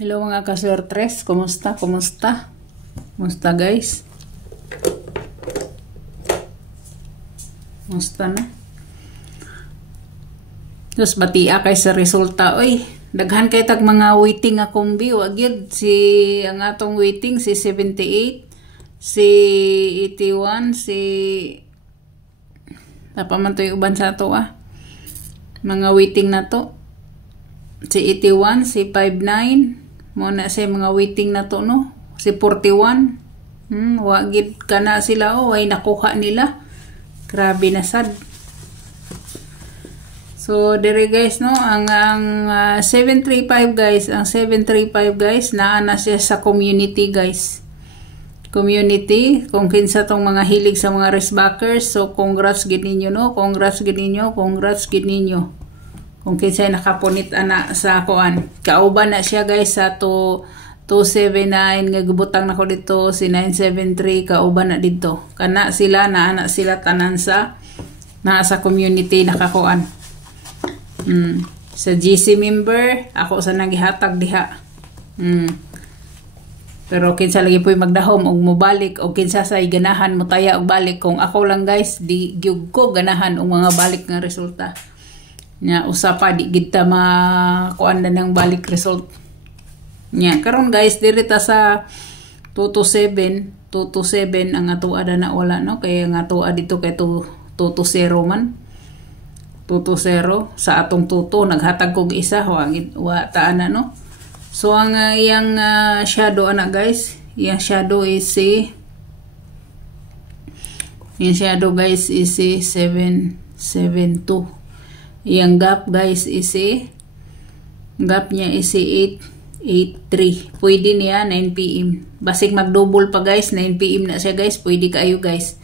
Hello mga ka-swertres, kumusta? Kumusta? Kumusta guys? Kumusta na? Tapos batia kay sa resulta, oy. Daghan kay tag mga waiting akong view. Agyod si ang atong waiting si 78, si 81, si apa man to yung uban sa ato mga waiting na to. Si 81, si 59, mo na sa mga waiting na to no. Si 41. Wagid kana sila ay nakuha nila. Grabe na sad. So dire guys no, ang 735 guys, ang 735 guys naa na siya sa community guys. Community kung kinsa tong mga hilig sa mga racebackers, so congrats gid ninyo no, congrats gid ninyo, congrats gid ninyo. Kung kinsa nakapunit ana sa kuan, kauban na siya guys sa 279 nga gibutang nako dito, si 973 kauban na dito. Kana sila naa sila tanan sa sa community nakakuan. Sa GC member ako sa nagihatag diha. Pero kinsa lagi po'y magdahom og mobalik o kinsa say ganahan mo taya og balik. Kung ako lang guys, di gyud ko ganahan og mga balik nga resulta. Nya usa pa di gid ta makuan na ng balik result. Nya karon guys diri ta sa 227 ang atoa na wala no, kay ang atoa dito kay 220 man. 220 sa atong tuto naghatag kog isa wa ta ana no. So ang iyang shadow ana guys, iyang shadow is si iyang shadow guys is si 772. Iyang gap guys is si gap niya is si 883. Pwede niya 9 PM. Basig mag-double pa guys, 9 PM na siya guys, pwede kayo guys.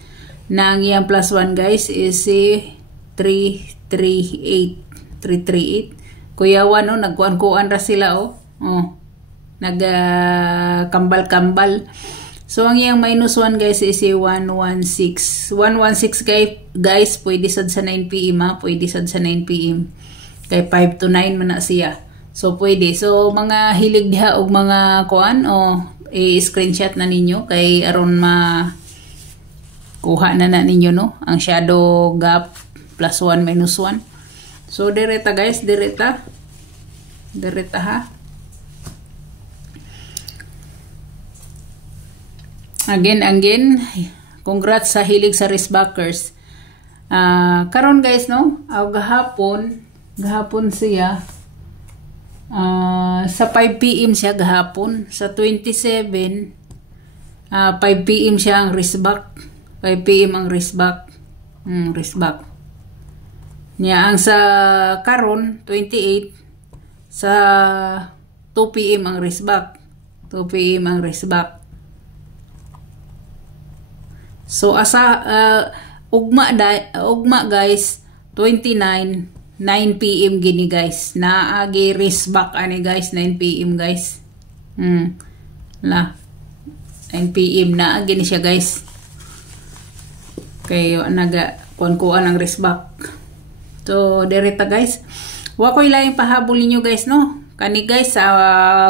Na ang iyang plus 1 guys is si 338. Kuyawan no, nagkuan-kuan ra sila nagkambal-kambal. So ang iyang minus 1 guys is 116. 116 guys, pwede sad sa 9 PM pwede sad sa 9 PM. Kay 5 to 9 man na siya. So pwede. So mga hilig diha og mga kuan i-screenshot na ninyo kay aron kuha na ninyo no ang shadow gap plus 1 minus 1. So direta guys, direta ha. Again, congrats sa hilig sa racebackers. Karon guys no, gahapon siya sa 5 PM siya gahapon, sa 27 5 PM siya ang raceback. 5 PM ang raceback. Raceback. Nya ang sa karon 28 sa 2 PM ang raceback. 2 PM ang raceback. So asa ugma guys 29 9 PM gini guys. Naagi raceback ani guys 9 PM guys. 9 PM na gini siya guys. Kay naga kuan ang raceback. So direta guys. Wa koy laing pahabol ninyo guys no. Kani guys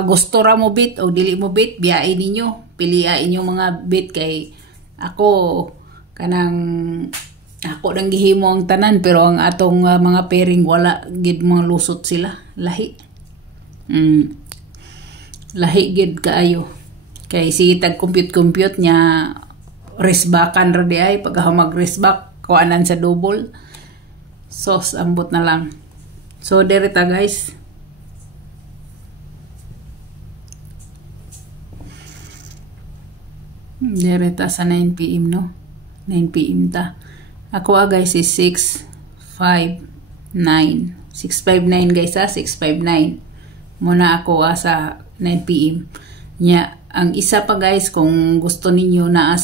gusto ra mo bit o dili mo bit, biyain ninyo. Piliin inyo mga bit kay ako nang gihimo ang tanan, pero ang atong mga pairing wala gid mga lusot sila, lahi. Lahi gid kaayo. Kay si tag compute nya racebackan ra di ay pag mag raceback kuanan sa double. Sos ambot na lang. So direta guys. Direta sa 9 PM no. 9 PM ta. Ako guys is 659. 659 guys 659. Muna ako sa 9 PM. Nya ang isa pa guys kung gusto ninyo naa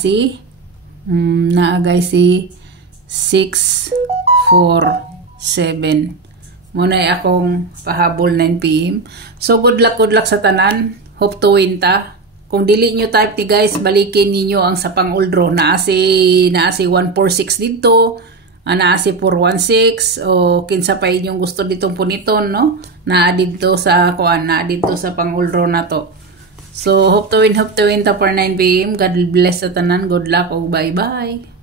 guys si 647. Muna akong pahabol 9 PM. So good luck sa tanan. Hope to win ta. Kung dili nyo type ni guys, balikin ninyo ang sa pang-uldro. Naa si 146 dito. Ana si 416 o kinsa pa inyong gusto ditong puniton, no? Na dito sa kuan, na dito sa pangulro na to. So hope to win ta for 9 PM. God bless sa tanan. Good luck o bye-bye.